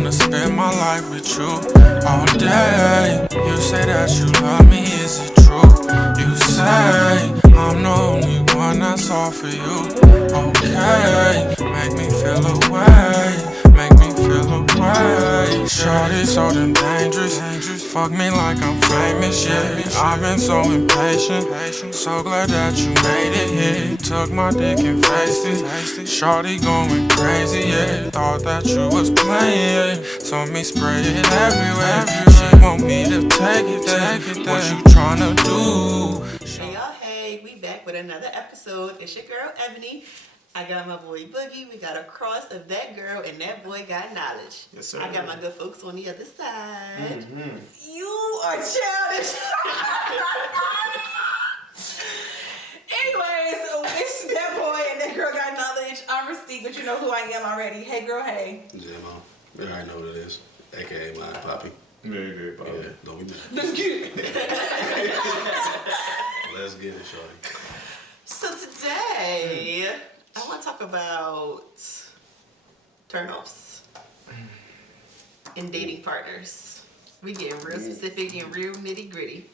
wanna spend my life with you all day. You say that you love me, is it true? You say I'm the only one that's all for you. Okay, make me feel away, make me feel away. Shorty so damn dangerous, fuck me like I'm famous, yeah. I've been so impatient, so glad that you made it here. Took my dick and faced it, shorty going crazy, yeah. Thought that you was playing, told me spray it everywhere. She want me to take it, what you tryna do? Hey y'all, hey, we back with another episode. It's your girl Ebony. I got my boy Boogie. We got a cross of that girl and that boy got knowledge. Yes, sir. I got my good folks on the other side. Mm-hmm. You are childish. Anyways, so it's that boy and that girl got knowledge. I'm Mystique, but you know who I am already. Hey girl, hey. J-Mo. You already know what it is. AKA my Poppy. Very good, Poppy. Yeah, don't be mad. Let's get it. Let's get it, shorty. So today, I want to talk about turnoffs and dating partners. We get real specific and real nitty gritty.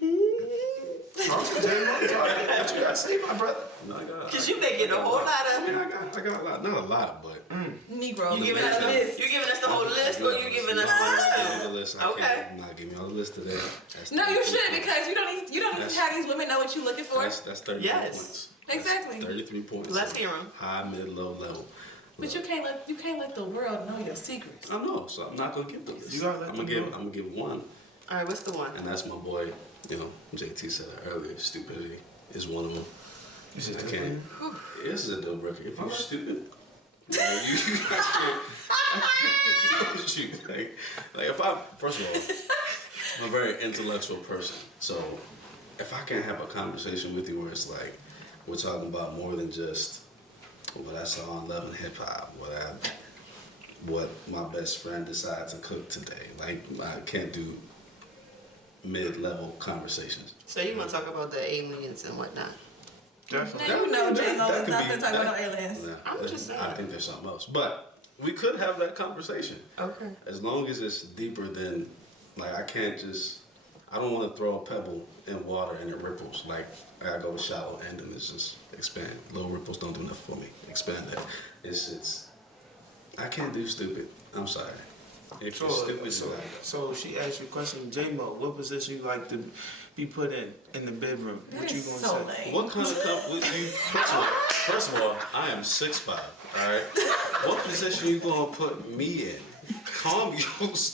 Talk to J-Mo. What you gotta say, my brother? No, I got. Cause you making a whole lot of. Yeah, I got a lot. Not a lot, but. Negro. You giving us the list? You giving us the whole list, or you giving us one? The list. Okay. I'm not giving y'all the list today. No, you should, because you don't need to have these women know what you're looking for. That's 33 Yes. points. Exactly. 33 points. Let's hear them. High, mid, low level. But you can't let the world know your secrets. I know, so I'm not gonna give the list. You gotta let I'm them gonna know. give one, All right, what's the one? and that's my boy. You know, JT said it earlier. Stupidity is one of them. You said I that, can't. man? This is a deal breaker. If you're Okay. stupid, like if I, first of all, I'm a very intellectual person. So if I can't have a conversation with you where it's like we're talking about more than just what I saw on Love and Hip Hop, what my best friend decided to cook today. Like I can't do mid-level conversations. So you want to talk about the aliens and whatnot? Definitely. Now you know J-Lo That is could not be- going to talk about no aliens. Nah, I'm just saying. I think there's something else, but we could have that conversation. Okay. As long as it's deeper than, like, I don't want to throw a pebble in water and it ripples. Like, I gotta go shallow end and it's just expand. Little ripples don't do enough for me. Expand that. I can't do stupid. I'm sorry. If you're stupid, So she asked you a question, J-Mo, what position you like to be put in the bedroom? That What you is gonna so say? lame. what kind of would you? First of all, I am 6'5". All right. What position you gonna put me in? Calm you.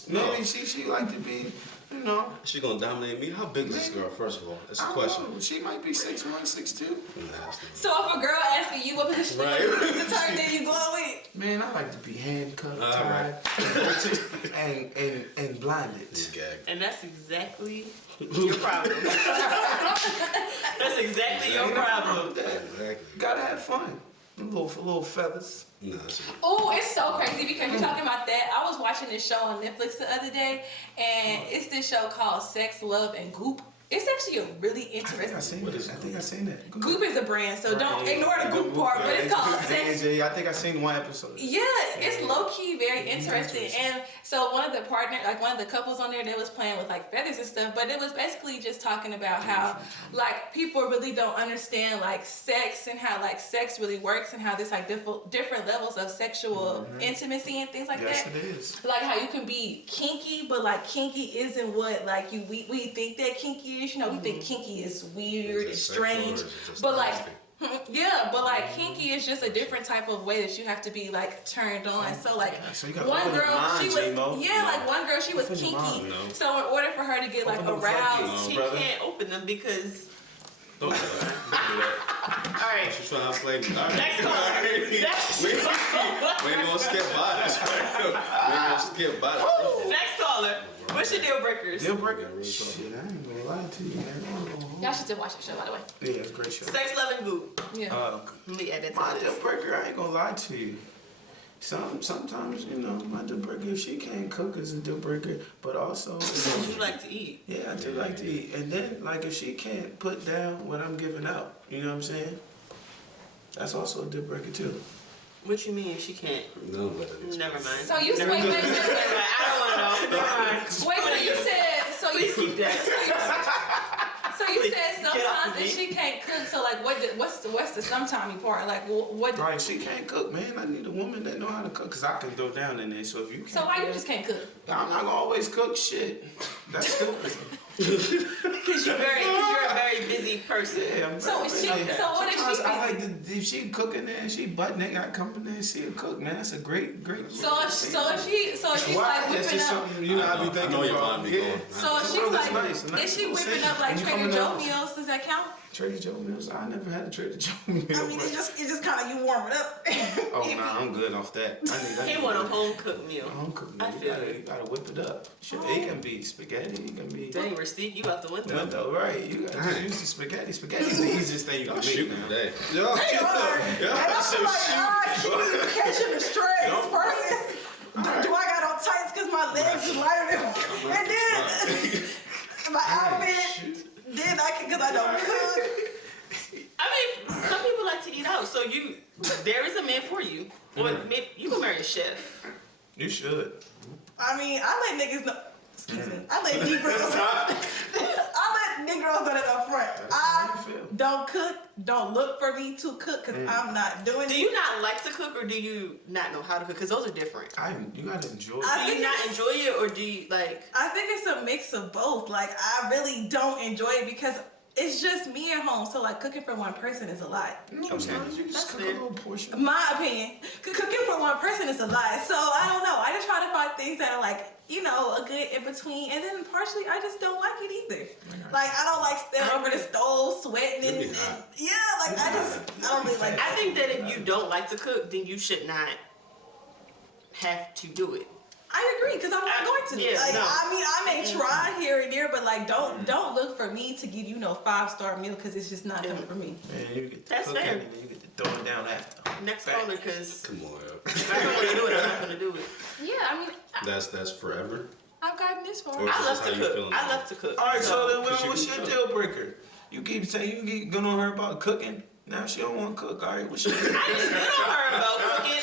No. Maybe she like to be, you know. She gonna dominate me? How big is this girl? First of all, that's a I don't question. know. She might be 6'1", 6'2". Nah, that's not- So if a girl asking you what position you Right. want to determine, then you going with? Man, I like to be handcuffed, All tied, right. and blinded. This gag. And that's exactly your problem. That's exactly your problem. Exactly. Gotta have fun. Little feathers. No, that's Oh, it's so crazy because you're talking about that. I was watching this show on Netflix the other day, and it's this show called Sex, Love, and Goop. It's actually a really I think I interesting. seen that. Goop is a brand, so don't ignore the Goop part, but it's called Sex. I think I seen one episode. Yeah, it's low key very interesting. And so one of the couples on there, they was playing with like feathers and stuff, but it was basically just talking about how like people really don't understand like sex and how like sex really works and how there's like different levels of sexual intimacy and things like Yes, that. it is. Like how you can be kinky, but like kinky isn't what like we think that kinky is. You know, we think kinky is weird and Is it sexual or strange, is it just but like. nasty? Yeah, but like kinky is just a different type of way that you have to be like turned on. So like So you gotta one open your girl, mind, she was J-Mo. like one girl, she was Open your kinky. mind, no. So in order for her to get like Open them aroused, floodgates. She brother. can't open them because. Don't do that. Don't do that. All right. She's trying to outplay me. All right. Next caller. All right. Next We ain't gonna skip by this. We ain't gonna skip by this. Next caller. What's your deal breakers? Deal breaker. Shit, I ain't gonna lie to you, man. y'all should still watch the show by the way. Yeah, it's a great show. Sex, love, and goop. Yeah. Let me add that to My the deal list. breaker, I ain't gonna lie to you. Sometimes, you know, my deal breaker, if she can't cook is a deal breaker, but also, You like to eat. yeah, I do like to eat. And then, like, if she can't put down what I'm giving out, you know what I'm saying? That's also a deal breaker, too. What you mean she can't? No, but Never mind. So you Never wait, mind. wait, wait, Never wait. mind. I don't want to know. Never mind. Wait, so you said, Please keep that. so you Please, said get off sometimes of that me. she can't cook. So like, what's the sometimey part? Like, what? Right, she can't cook, man. I need a woman that know how to cook, cause I can throw down in there. So if you can't, So why you just can't cook? I'm not gonna always cook shit. That's stupid. Because you're a very busy person. Yeah, I'm So is she? yeah. So what if Sometimes she? I like if she cooking there and she butt naked, I come in there and see her cook, man. That's a great. So if she's Why? like That's whipping just up. something you know. I be I thinking know your about. mind be Yeah. going. So if Well, she's that's like, nice, nice. is she We'll whipping see. up like When you Trader coming Joe up- meals? Does that count? Trader Joe meals. I never had a Trader Joe meal. I mean, it's just kind of you warm it up. Oh nah, I'm good off that. I He need want a home cooked meal. home cooked I meal. feel You gotta whip it up. Shit, it can be spaghetti. It can be. Dang, Rastique, you out the window. Window, right? You gotta just Dang. use the spaghetti. Spaghetti's the easiest thing you can Y'all make shooting now. today. They are. And I feel like, keep catching the strays versus do I got on tights because my legs is lighter than and then my outfit, then I can because I don't cook. I mean, some people like to eat out, so there is a man for you. Or maybe you can marry a chef. You should. I mean, I let niggas know. Excuse me. I let Negroes. I let Negroes know that up front. That's how I you feel. don't cook. Don't look for me to cook because I'm not doing Do it. you not like to cook, or do you not know how to cook? Because those are different. You gotta enjoy I it. Do you think not it's- enjoy it, or do you like? I think it's a mix of both. Like, I really don't enjoy it because it's just me at home. So, like, cooking for one person is a lot. No, sometimes you just That's cook a fair. little portion. My opinion, cooking for one person is a lot. So, I don't know. I just try to find things that are like, you know, a good in between. And then partially, I just don't like it either. Like, I don't like standing over the stove sweating and, It'd be hot. yeah, like I don't really like I think that if you don't like to cook, then you should not have to do it. I agree because I'm not going to. Yeah, Like, no. I mean, I may try here and there, but like, don't look for me to give you no 5-star meal because it's just not coming for me. Man, you get to That's cook fair. it and then you get to throw it down after. Next Fact. caller, because Come on, yo. if I don't want to do it, I'm not going to do it. Yeah, I mean, That's forever. I've gotten this far. Or- I love How to you cook. feeling I now? love to cook. All right, so then Cause you what's can your cook. deal breaker? You keep saying you keep going on her about cooking. Now she don't want to cook. All right, what's your deal I breaker? didn't get on her about cooking.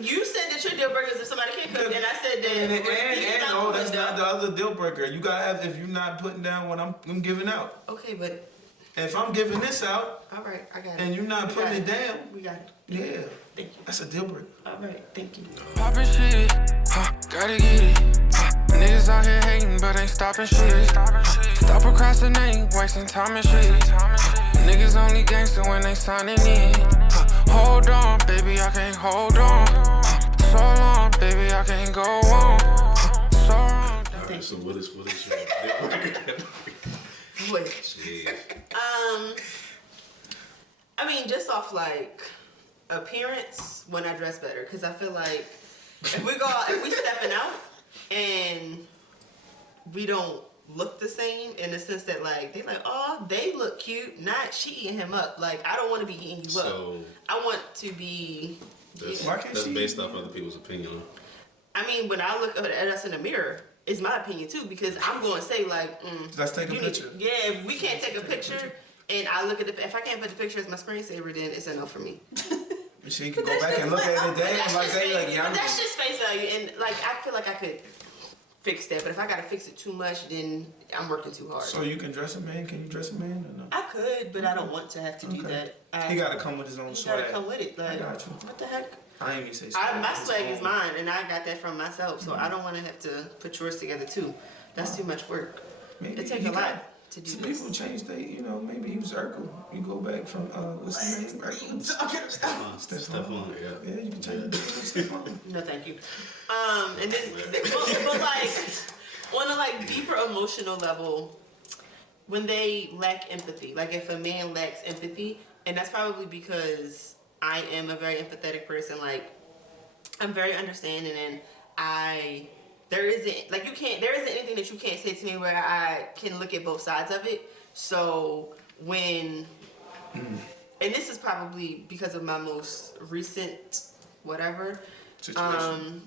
You said that your deal breaker is if somebody can't cook, and I said that. And that's not the other deal breaker. You gotta have if you're not putting down what I'm giving out. Okay, but If I'm giving this out all right, I got it. and you're not We putting got it down, We got it. yeah, Thank you. that's a deal breaker. All right, thank you. Poppin' shit, gotta get it. Niggas out here hating, but ain't stopping shit. Stop procrastinating, wasting time and shit. Niggas only gangster when they signing in. Hold on, baby, I can't hold on. So long, baby, I can't go on. So long. Alright, so what is your deal breaker? Wait. Jeez. I mean, just off like appearance, when I dress better, because I feel like if we stepping out and we don't look the same in the sense that like they like, oh, they look cute, not she eating him up. Like I don't want to be eating you So up. I want to be. that's, Why can't that's she- based off other people's opinion. I mean, when I look at us in the mirror, it's my opinion too, because I'm going to say like, Let's take a you picture. yeah, if we can't take a picture. And I look at if I can't put the picture as my screensaver, then it's a no for me. She can go back and look at it then, like they like, yeah, But I'm that's just face value, and like I feel like I could fix that. But if I gotta fix it too much, then I'm working too hard. So you can dress a man? Can you dress a man or no? I could, but I don't want to have to do Okay. that. He gotta come with his own You swag. gotta come with it. Like, got you. what the heck? I ain't even say My His swag own. is mine, and I got that from myself. So I don't want to have to put yours together too. That's too much work. Maybe It takes he a got- lot to do Some this. people change they, maybe he was Urkel. You go back from, what's his name? Urkel? Stefan, yeah. Yeah, you can change it. Stefan. No, thank you. And then, but like, on a like deeper emotional level, when they lack empathy, like if a man lacks empathy, and that's probably because I am a very empathetic person. Like, I'm very understanding, and there isn't anything that you can't say to me where I can look at both sides of it. So when, and this is probably because of my most recent whatever, Situation.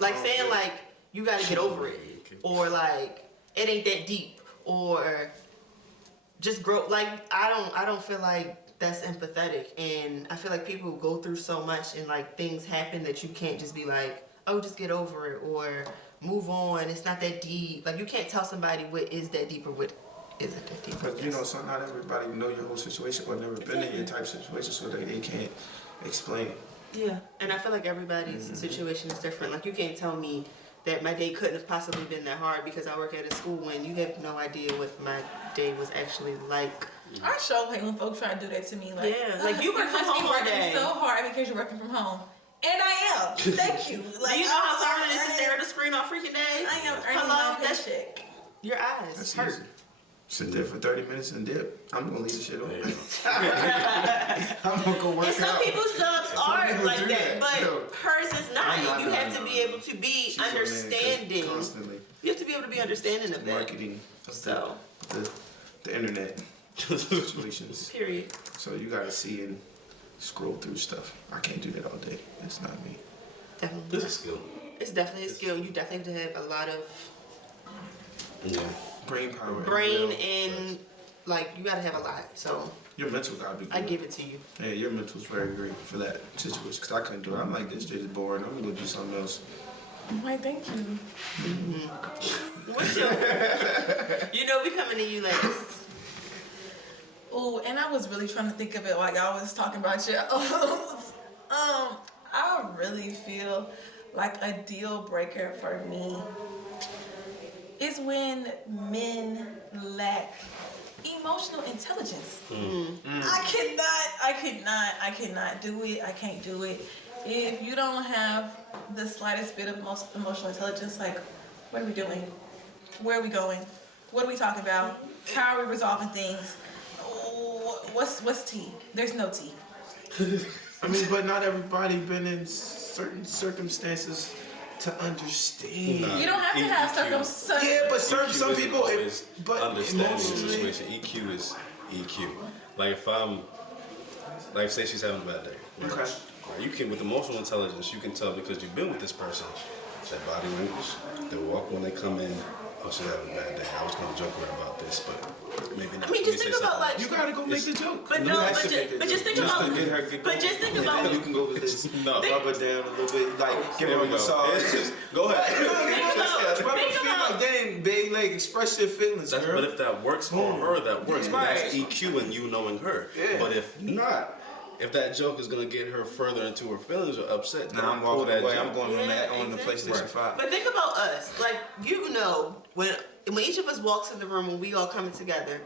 like saying like you gotta get over it, or like it ain't that deep, or just grow. Like I don't feel like that's empathetic. And I feel like people go through so much and like things happen that you can't just be like, oh, just get over it or move on. It's not that deep. Like you can't tell somebody what is that deep or what isn't that deep. But you know, so not everybody know your whole situation or never been in your type of situation, so they can't explain. Yeah, and I feel like everybody's situation is different. Like you can't tell me that my day couldn't have possibly been that hard because I work at a school when you have no idea what my day was actually like. I sure hate when folks try to do that to me. Like, Yeah, like you work from must be home all working day. so hard because you're working from home. And I am. Thank you. Like, Do you know how hard it is to stare at the screen all freaking day? I am earning Hello, my that's paycheck. your eyes That's hurt. easy. Sit there for 30 minutes and dip. I'm gonna leave the shit on. There you go. I'm gonna go work And some out. people's jobs are people like do that, that. but No. hers is not. I You know, have I to know, be I know. able to be She's on there understanding. constantly. You have to be able to be understanding of that. Marketing of So, the internet situations. period. So you gotta see and scroll through stuff. I can't do that all day. That's not me. Definitely. This is skill. It's definitely a skill. You definitely have to have a lot of Yeah. Brain power. and brain will. and like you gotta have a lot. So Your mental gotta be good. I give it to you. Yeah, your mental's very great for that situation. Cause I couldn't do it. I'm like, this shit is boring. I'm gonna go do something else. Why, thank you. What's your? You know, we coming to you last. Oh, and I was really trying to think of it like I was talking about your I really feel like a deal breaker for me is when men lack emotional intelligence. I cannot do it. I can't do it. If you don't have the slightest bit of emotional intelligence, like, what are we doing? Where are we going? What are we talking about? How are we resolving things? What's tea? There's no tea. I mean, but not everybody been in certain circumstances to understand. Nah. You don't have to have circumstances. Yeah, but some people, is but understanding the emotionally, situation. EQ is EQ. Like if I'm, like say she's having a bad day. Right? Okay. Right, you can, with emotional intelligence, you can tell because you've been with this person, their body language, their walk when they come in. Oh, she's having a bad day. I was gonna joke with her about this, but maybe not. I mean, just Let me think say about something like. you gotta go make the joke. But You no, have but to ju- make the but just joke. think about- to get her get but going. just think And about- then you can go with this, No. rub her down a little bit, like give her There a we go. massage. It's just- Go ahead. Rub her Think feet about- like then, babe, like express your feelings, That's, girl. but if that works for her, that works. But Right. that's EQ and you knowing her. Yeah. But if not, if that joke is gonna get her further into her feelings or upset, then Nah, I'm pull walking that away. joke. I'm going on that on the exactly. PlayStation 5. But think about us. Like you know, when each of us walks in the room when we all coming together,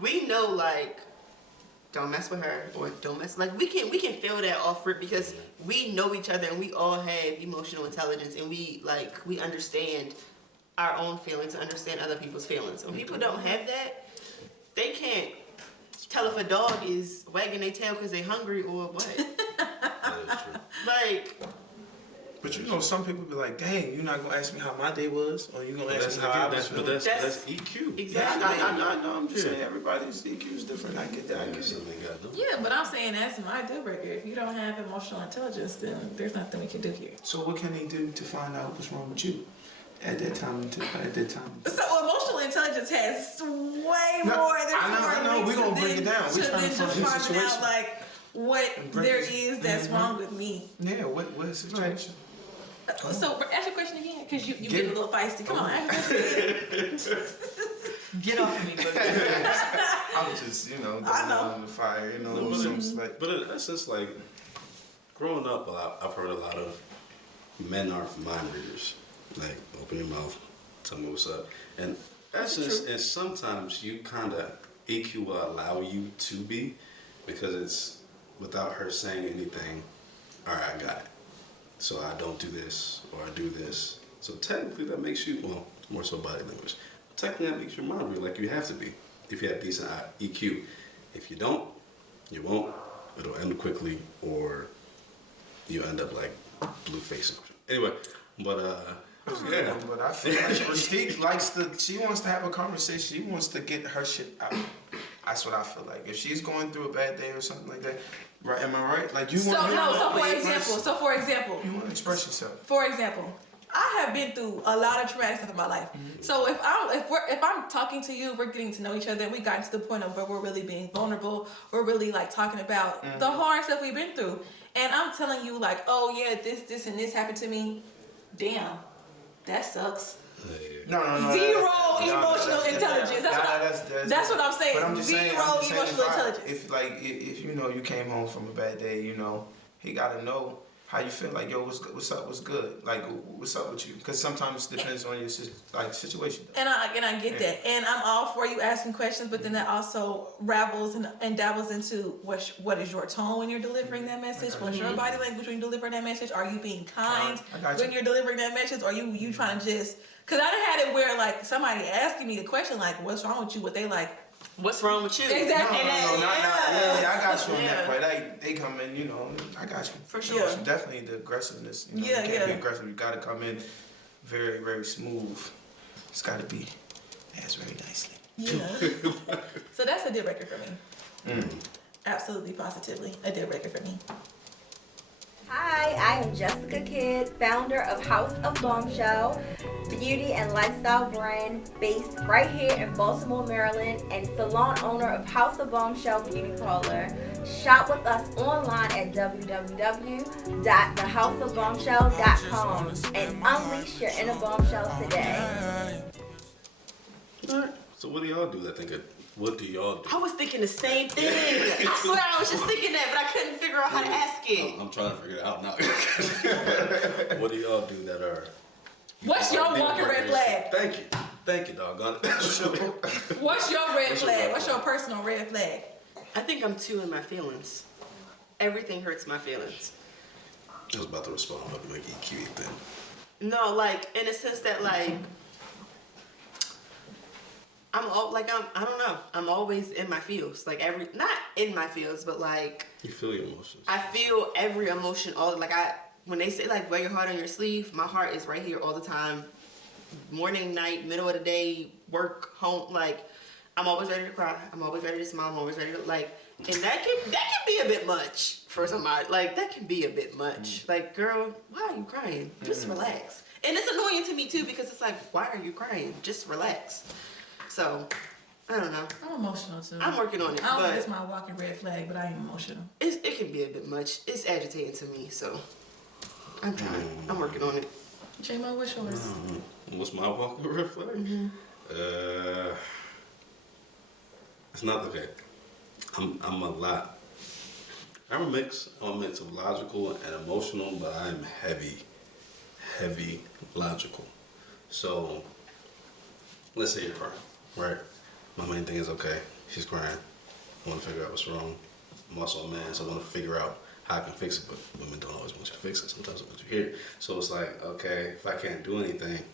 we know like don't mess with her or don't mess. Like we can feel that off rip because we know each other and we all have emotional intelligence and we understand our own feelings, understand other people's feelings. When people don't have that, they can't tell if a dog is wagging their tail because they're hungry or what. That is true. Like. But you know, some people be like, dang, you're not gonna ask me how my day was, or you gonna But ask that's, me how I was that's, feeling. but that's That's- EQ. Exactly. I know, I'm just Yeah. saying everybody's EQ is different. I get that. I get That's it. something you gotta do. Yeah, but I'm saying that's my deal breaker. If you don't have emotional intelligence, then there's nothing we can do here. So what can they do to find out what's wrong with you at that time? So emotional intelligence has way No, more than I know. We gonna break it down. We trying to just find the finding situation. out like what And break there it. is that's wrong with me. Yeah, what situation? So ask your question again, because you Get get a it. little feisty. Come on, ask your question again. Get off of me, baby. I'm just, going I know. on the fire, No, but some like. But in essence, like growing up, I've heard a lot of men are mind readers. Like, open your mouth, tell me what's up. And essence, and sometimes you kind of EQ will allow you to be because it's without her saying anything. All right, I got it. So I don't do this or I do this. So technically, that makes you more so body language. Technically, that makes you mind read like you have to be if you have decent EQ. If you don't, you won't. It'll end quickly, or you end up like blue facing. Anyway, but yeah. But I feel like Mystique she wants to have a conversation. She wants to get her shit out. That's what I feel like. If she's going through a bad day or something like that, right? Am I right? Like you want. So for example, You want to express yourself. For example, I have been through a lot of traumatic stuff in my life. So if I'm talking to you, we're getting to know each other, and we got to the point of where we're really being vulnerable. We're really like talking about the hard stuff we've been through, and I'm telling you like, oh yeah, this and this happened to me. Damn, that sucks. No. Zero emotional intelligence. That's what I'm saying. But I'm just Zero saying, emotional intelligence. If you know you came home from a bad day, you know he gotta know how you feel. Like, yo, what's up? What's good? Like, what's up with you? Because sometimes it depends on your situation. And I get that, and I'm all for you asking questions, but then that also rabbles and dabbles into what is your tone when you're delivering that message? What's your body language when you're delivering that message? Are you being kind when you're delivering that message? Or you trying to just? Because I done had it where like somebody asking me a question like, "What's wrong with you?" What they like. What's wrong with you? Exactly. No, I got you on that point. Like, they come in, you know, I got you. For sure. Yeah. Definitely the aggressiveness. You know, you can't be aggressive. You got to come in very, very smooth. It's got to be asked very nicely. Yeah. So that's a deal breaker for me. Absolutely, positively, a deal breaker for me. Hi, I am Jessica Kidd, founder of House of Bombshell, beauty and lifestyle brand based right here in Baltimore, Maryland, and salon owner of House of Bombshell Beauty Parlor. Shop with us online at www.thehouseofbombshell.com and unleash your inner bombshells today. So what do y'all do that think what do y'all do? I was thinking the same thing. I swear I was just thinking that, but I couldn't figure out how to ask it. I'm trying to figure it out now. What do y'all do that are... What's your walking red flag? Thank you, doggone it. What's your red flag? What's your personal red flag? I think I'm too in my feelings. Everything hurts my feelings. I was about to respond, but make it cute then. No, like in a sense that like I don't know. I'm always in my feels. Like not in my feels, but like you feel your emotions. I feel every emotion when they say like wear your heart on your sleeve, my heart is right here all the time. Morning, night, middle of the day, work, home, like I'm always ready to cry. I'm always ready to smile. I'm always ready to and that can be a bit much for somebody. Like that can be a bit much. Like, girl, why are you crying? Just relax. And it's annoying to me too because it's like, why are you crying? Just relax. So, I don't know. I'm emotional too. I'm working on it. I don't think it's my walking red flag, but I am emotional. It can be a bit much. It's agitating to me, so I'm trying. I'm working on it. J-Mo, what's yours? What's my walking red flag? It's not okay. I'm a lot. I'm a mix of logical and emotional, but I am heavy logical. So, let's say you're crying, right? My main thing is, okay, she's crying. I want to figure out what's wrong. I'm also a man, so I want to figure out how I can fix it, but women don't always want you to fix it. Sometimes they want you to hear it. So it's like, okay, if I can't do anything,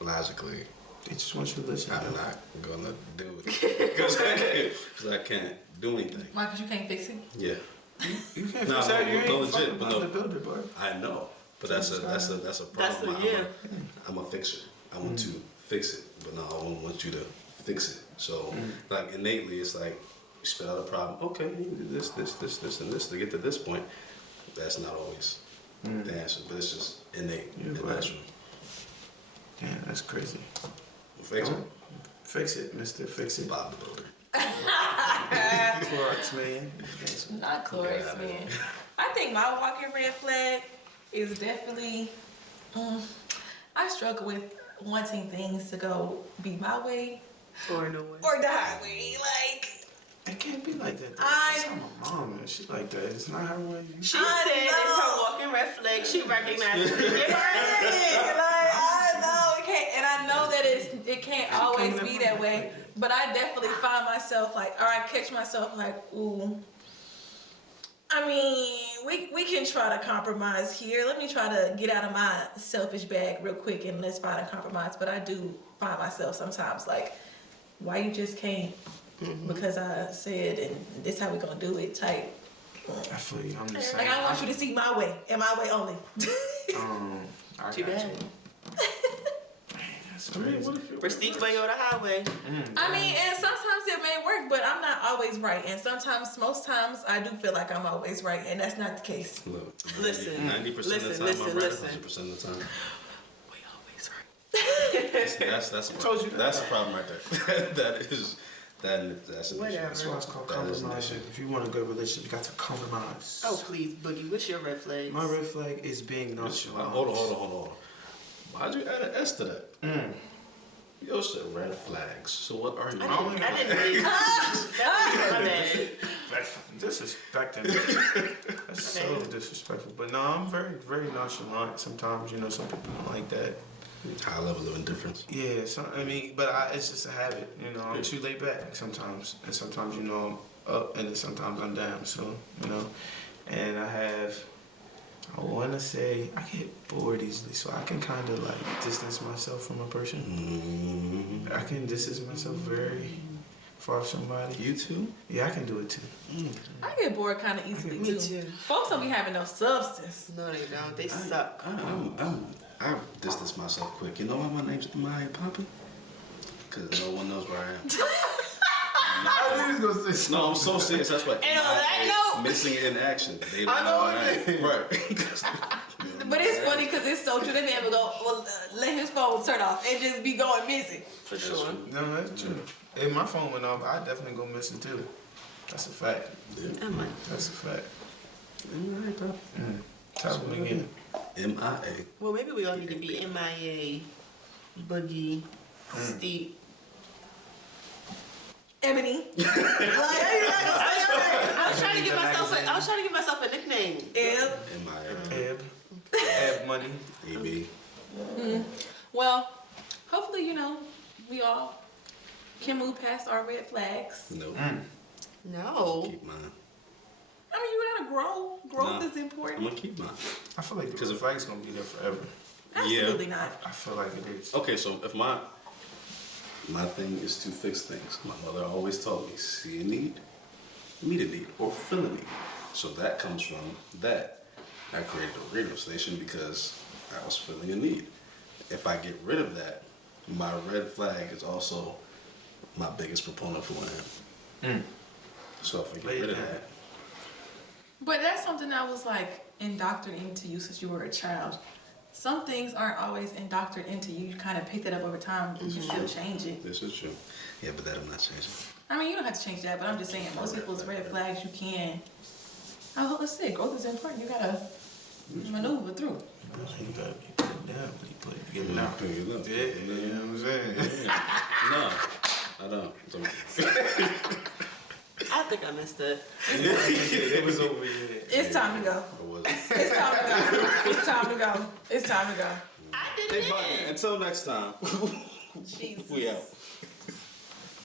logically, they just want you to listen. I'm not going to do it. Because I can't do anything. Why? Because you can't fix it? Yeah. You can't fix that. You ain't legit, fucking the builder, bro. I know, but that's a problem. I'm a fixer. I want to fix it, but no, I don't want you to fix it. So, like innately, it's like you spit out a problem. Okay, you do this, and this to get to this point. That's not always the answer, but it's just innate and natural. Yeah, that's crazy. Fix it. Fix it, Mr. Fix It. Bob the Builder. Clorox man. Not Clorox man. I think my walking red flag is definitely. I struggle with wanting things to go be my way or no way or the highway. Like it can't be like that. That's how my mom and shit like that. It's not her way. She said it's her walking red flag. She recognizes it. I know it can't, and I know that it can't always be that way. But I definitely find myself like, or I catch myself like, ooh. I mean, we can try to compromise here. Let me try to get out of my selfish bag real quick and let's find a compromise. But I do find myself sometimes like, why you just can't? Because I said, and this how we gonna do it type. I feel you. I'm just saying. Like I want you to see my way and my way only. Too bad. I mean, what if Prestige way or the highway. I mean, and sometimes it may work, but I'm not always right. And sometimes, most times, I do feel like I'm always right, and that's not the case. Look, Listen, 90% of the time listen, I'm right, listen. 100% of the time. We always right. That's a Told you problem. That's a problem right there. That's an Whatever. That's why it's called That is an compromise. issue. If you want a good relationship, you got to compromise. Oh please, Boogie, what's your red flag? My red flag is being nonchalant. Hold on. Why'd you add an S to that? Yo said red flags. So what are you? I didn't read. That was my bad. Disrespecting. That's so disrespectful. But no, I'm very, very nonchalant. Sometimes, some people don't like that. High level of indifference. Yeah, it's just a habit. I'm too laid back sometimes, and sometimes I'm up, and then sometimes I'm down. So and I want to say I get bored easily, so I can kind of like distance myself from a person. I can distance myself very far from somebody. You too? Yeah, I can do it too. I get bored kind of easily, Me too. Folks don't be having no substance. No, they don't. They suck. I distance myself quick. You know why my name's Maya Poppy? Because no one knows where I am. I knew he was gonna say No, I'm so serious. That's why. And on that note, missing in action. They don't I know where it am. Right. But it's funny because it's so true. They never go, let his phone turn off and just be going missing. for sure. No, that's true. If my phone went off, I'd definitely go missing too. That's a fact. I'm That's a fact. Alright, bro. Tell me again. MIA. well, maybe we all need to be MIA, Boogie, Steve. Ebony. I was trying to give myself a nickname. Eb. MIA. Eb money. EB. Well, hopefully, we all can move past our red flags. Nope. No. Keep mine. I mean, you gotta grow. Growth Nah. is important. I'm gonna keep mine. I feel like the flag's gonna be there forever. Absolutely not. I feel like it is. Okay, so if my thing is to fix things, my mother always told me, see a need, meet a need, or fill a need. So that comes from that. I created a radio station because I was filling a need. If I get rid of that, my red flag is also my biggest proponent for what I am. So if I get rid of that, But that's something that was like indoctrinated into you since you were a child. Some things aren't always indoctrinated into you. You kind of pick it up over time. You can still change it. this is true. Yeah, but that I'm not changing. I mean, you don't have to change that, but I'm just saying, most people's red flags you can. Oh, let's say growth is important. You gotta maneuver through. You gotta be put it down, but you put it together now. There you go. Yeah, you know what I'm saying? No, I don't. I think I missed it. It was over here. It's time to go. Or was it? It's time to go. It's time to go. It's time to go. I did Hey, it. Buggy, until next time, Jesus. we out.